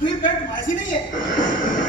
ही भेट माझी नाही आहे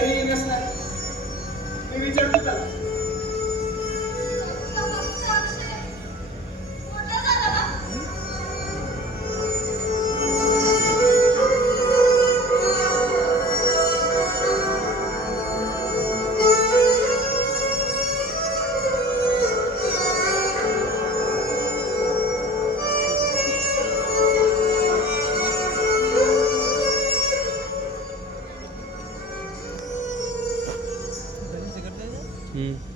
काहीही नसणार. मी विचारतो त्याला. 嗯。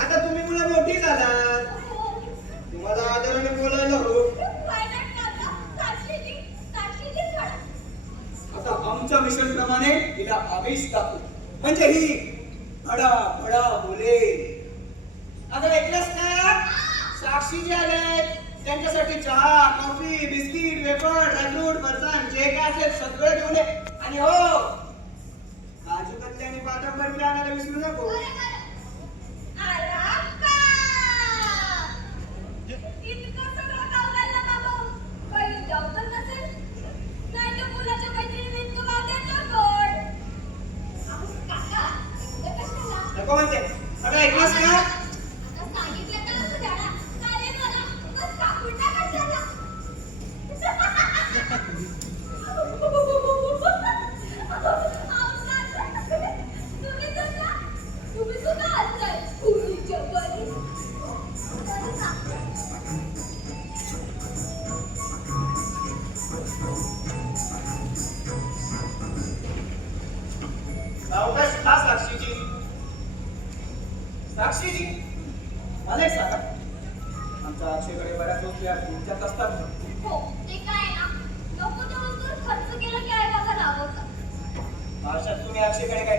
आता तुम्ही मुलं मोठी झालात. तुम्हाला आदराने बोलायला हो आता आमच्या मिशन प्रमाणे तिला आम्हीच टाकू म्हणजे ही अडा फडा बोले. आता ऐकलंस ना साक्षी जे आले त्यांच्यासाठी चहा कॉफी बिस्किट वेपर रंगूट बरसान जे काय असेल सगळं घेऊन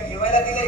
घेवायला दिले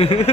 बाबा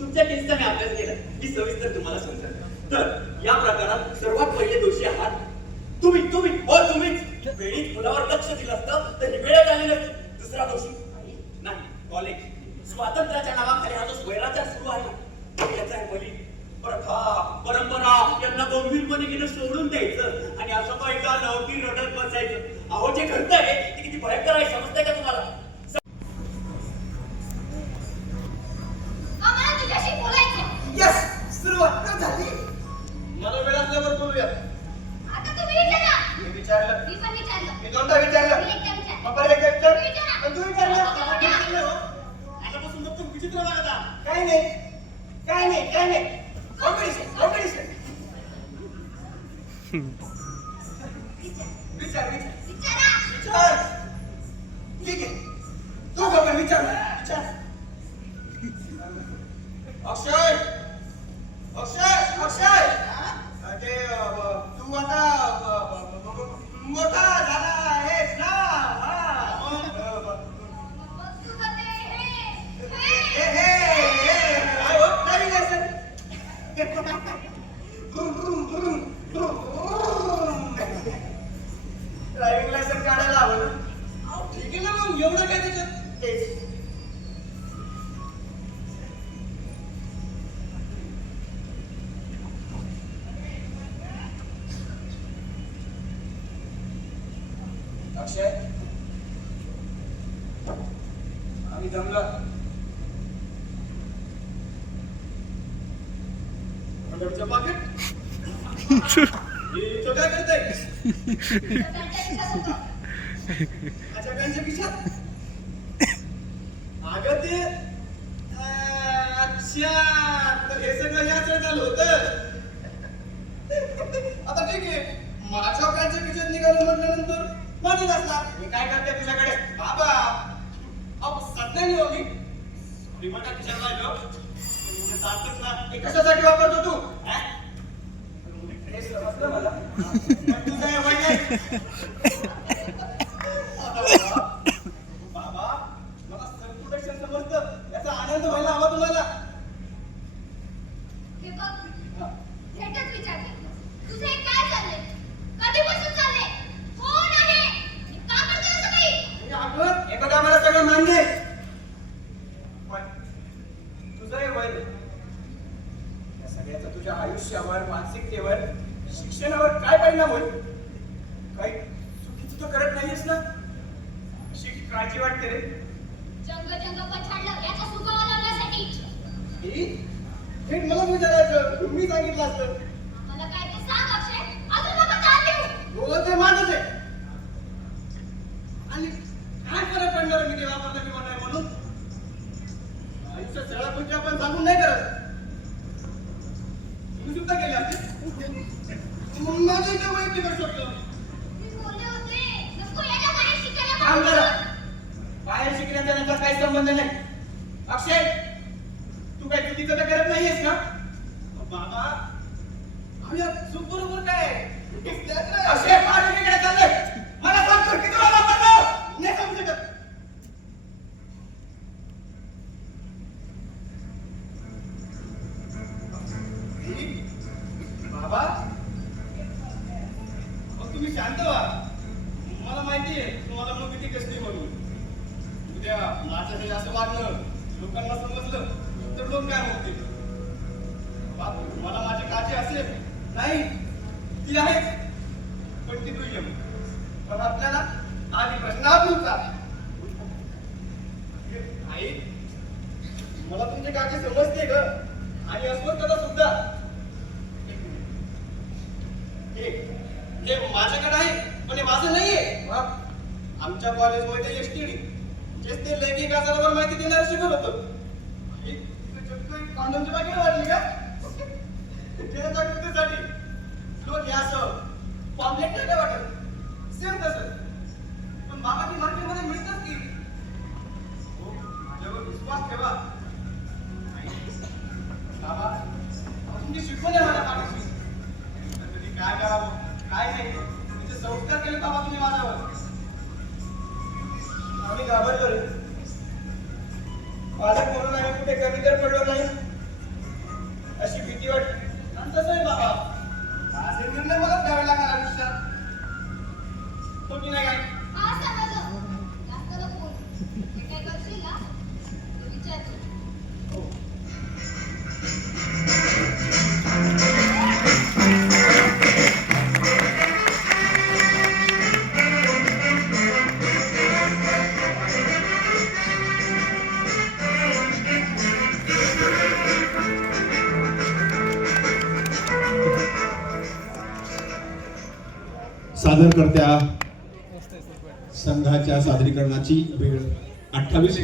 तुमच्या केसचा मी अभ्यास केला. मी सविस्तर तुम्हाला सांगतो तर या प्रकारात सर्वात पहिले दोषी आहात. तुम्ही तुम्ही हो तुम्हीच. वेळी मुलावर लक्ष दिलं असतं तर वेळ आली नसते. दुसरा दोषी नाही कॉलेज स्वातंत्र्याच्या नावाखाली हा जो स्वैराचार सुरू आहे याचा आहे बली प्रथा परंपरा यांना गंभीरपणे घेणं सोडून द्यायचं. आणि असं पाहिजे की रडत बसायचं. अहो जे घडतंय ते किती भयंकर आहे समजतंय का तुम्हाला? अक्षय आम्ही जमला. पाकिट अच्छा त्यांच्या पिशात अगं ते अच्छा तर हे सगळं याच होतं. आता ठीक आहे. माझ्या काळच्या विचार निघाला म्हटल्यानंतर कोणी नसला मी काय करते तुझ्याकडे? बाबा! अहो सध्या नाही होगी सॉरी म्हणा तुझ्या जातच हो. ना. कशासाठी वापरतो तू? बाबा मला सर्व समजत. याचा आनंद व्हायला हवा तुम्हाला. Alex. मला तुमची काळजी समजते ग. आणि अस्वस्थता सुद्धा. हे माझ्याकडे आहे पण हे माझं नाहीये. आमच्या कॉलेजमध्ये एस टी डी जेच ते लैंगिक आजारावर माहिती देणार शिकत होत. वाढली का? लोक या नाही वाटत? सेम तसं. पण मला ती मार्केटमध्ये मिळतात की What about? सादरकर्त्या वेळ अठ्ठावीस